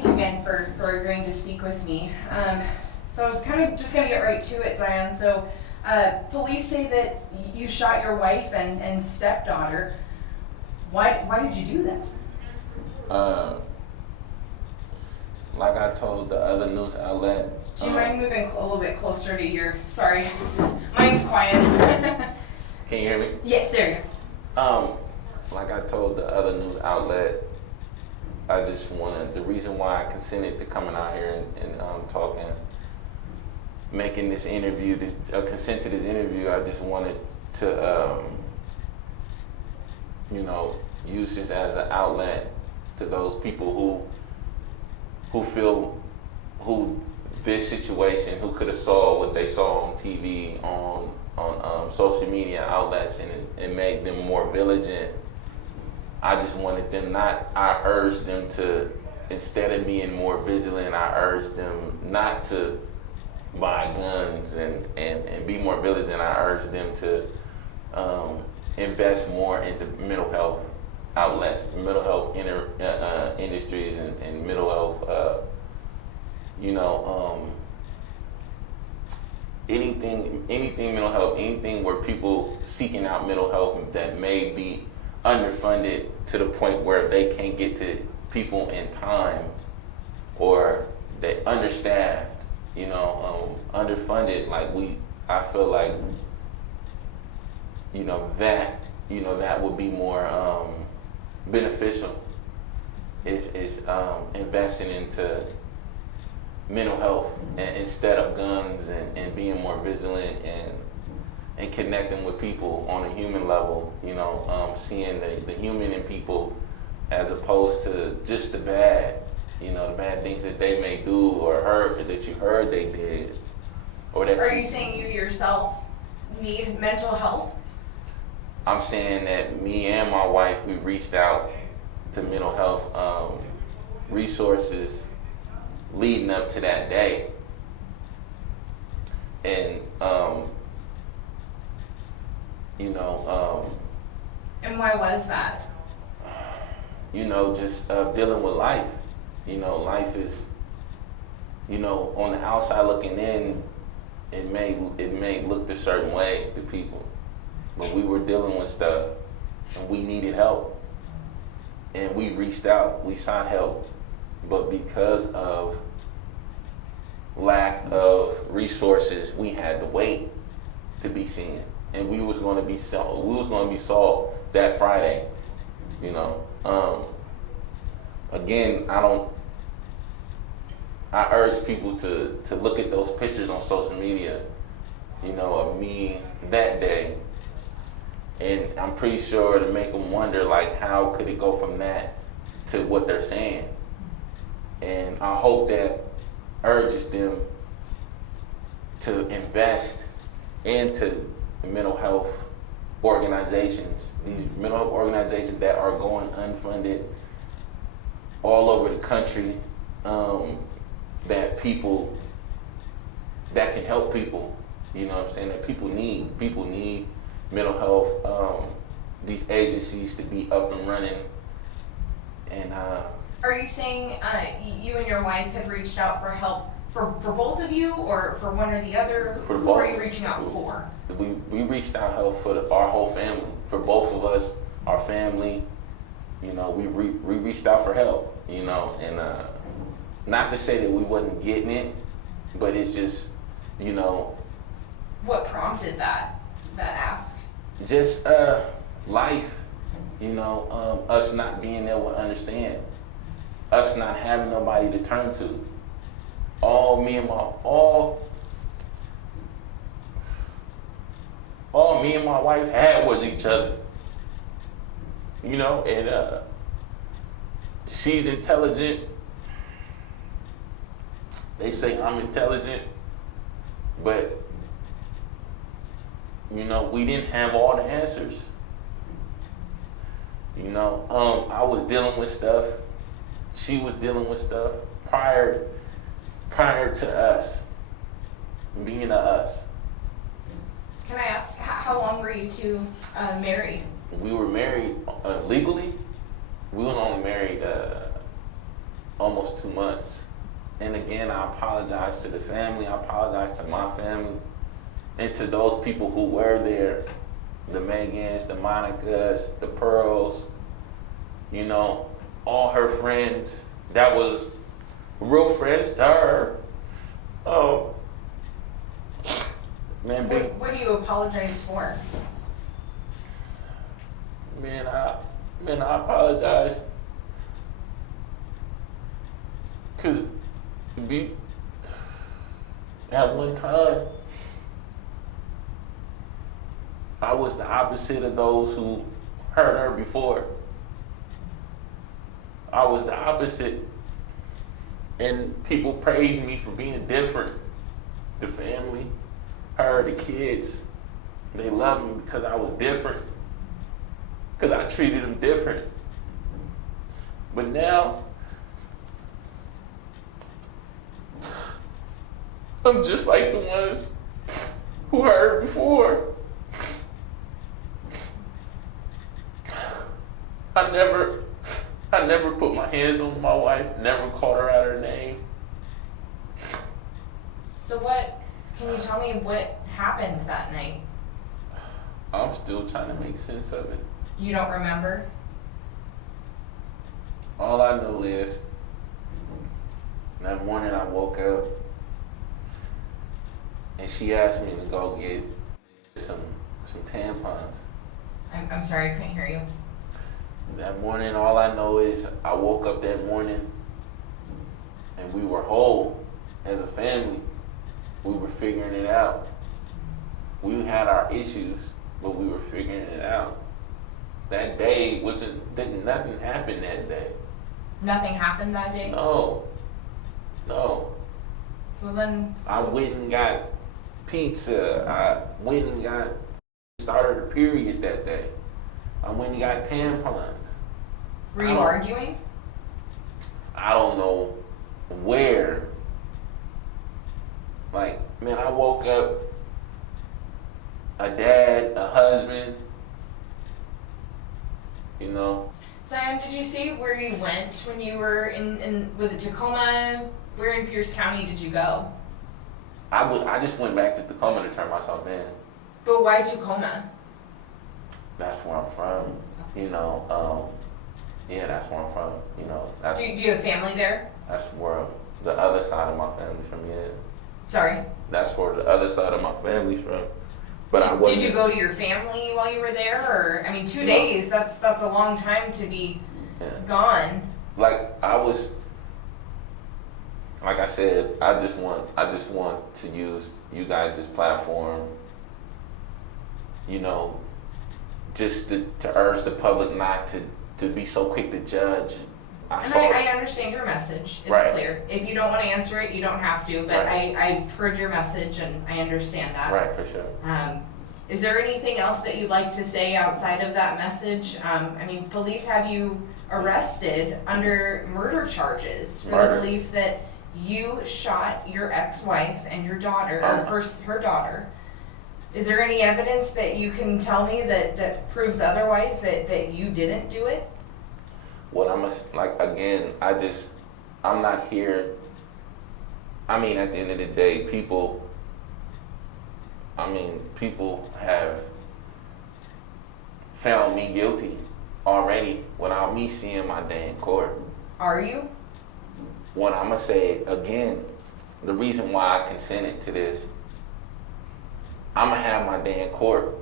thank you again for agreeing to speak with me. So I'm kind of just going to get right to it, Zion. So police say that you shot your wife and stepdaughter. Why did you do that? Like I told the other news outlet. Do you mind moving a little bit closer to your, sorry, mine's quiet. Can you hear me? Yes, there you go. Like I told the other news outlet, I just wanted, the reason why I consented to coming out here and talking, making this interview, consent to this interview, I just wanted to, you know, use this as an outlet to those people who feel, this situation, who could have saw what they saw on TV, on social media outlets, and it made them more vigilant. I just wanted them I urged them to, instead of being more vigilant, I urged them not to buy guns and be more vigilant. I urged them to invest more into mental health outlets, mental health industries, and mental health, you know, anything mental health, anything where people seeking out mental health that may be underfunded to the point where they can't get to people in time, or they understaffed, you know, underfunded. I feel like, that would be more beneficial. Is investing into mental health instead of guns, and being more vigilant and connecting with people on a human level, seeing the human in people as opposed to just the bad things that they may do or that you heard they did. Or that Are you saying you yourself need mental help? I'm saying that me and my wife, we reached out to mental health resources leading up to that day. And, and why was that? Just dealing with life. Life is, on the outside looking in, it may look a certain way to people, but we were dealing with stuff and we needed help. And we reached out, we sought help, but because of lack of resources, we had to wait to be seen. And we was going to be saw that Friday. Again, I urge people to look at those pictures on social media, of me that day. And I'm pretty sure to make them wonder, how could it go from that to what they're saying? And I hope that urges them to invest into mental health organizations, these mental health organizations that are going unfunded all over the country, that can help people, that people need mental health, these agencies to be up and running. And are you saying you and your wife have reached out for help for both of you, or for one or the other? For Who both. are you reaching out for? We reached out help for our whole family, for both of us, our family. We reached out for help, and not to say that we wasn't getting it, but it's just, What prompted that ask? Just life, us not being able to understand, us not having nobody to turn to. All me and my wife had was each other. And she's intelligent. They say I'm intelligent, but we didn't have all the answers. I was dealing with stuff. She was dealing with stuff prior to us being us. Can I ask, how long were you two married? We were married legally. We was only married almost 2 months. And again, I apologize to the family, I apologize to my family, and to those people who were there, the Megans, the Monicas, the Pearls, you know, all her friends that was real friends to her. Oh, man, big. What do you apologize for? Man, I apologize. Cause at one time, I was the opposite of those who hurt her before. I was the opposite. And people praised me for being different. The family, her, the kids, they loved me because I was different. Because I treated them different. But now, I'm just like the ones who hurt before. I never put my hands on my wife, never called her out her name. So can you tell me what happened that night? I'm still trying to make sense of it. You don't remember? All I know is that morning I woke up and she asked me to go get some tampons. I'm sorry, I couldn't hear you. That morning, all I know is I woke up that morning and we were whole as a family. We were figuring it out. We had our issues, but we were figuring it out. That day nothing happened that day. Nothing happened that day? No. So then? I went and got pizza. I went and started a period that day. I went and got tampons. Were you arguing? I don't know where. Like, man, I woke up a dad, a husband, you know. Sam, did you say where you went when you were in was it Tacoma? Where in Pierce County did you go? I just went back to Tacoma to turn myself in. But why Tacoma? That's where I'm from, you know. Yeah, that's where I'm from, you know. Do you have family there? That's where the other side of my family's from, yeah. Sorry? That's where the other side of my family's from. But I wasn't. Did you go to your family while you were there? Or, I mean, 2 days, that's a long time to be gone. Like I said, I just want to use you guys' platform, you know, just to urge the public not to be so quick to judge. I understand your message. It's clear. If you don't want to answer it, you don't have to, but I've heard your message and I understand that. Right, for sure. Is there anything else that you'd like to say outside of that message? I mean, police have you arrested under murder charges for the belief that you shot your ex-wife and your daughter, or her daughter. Is there any evidence that you can tell me that proves otherwise, that you didn't do it? Well, I'm not here. I mean, at the end of the day, people have found me guilty already without me seeing my day in court. Are you? What I'm gonna say again, the reason why I consented to this, I'm gonna have my day in court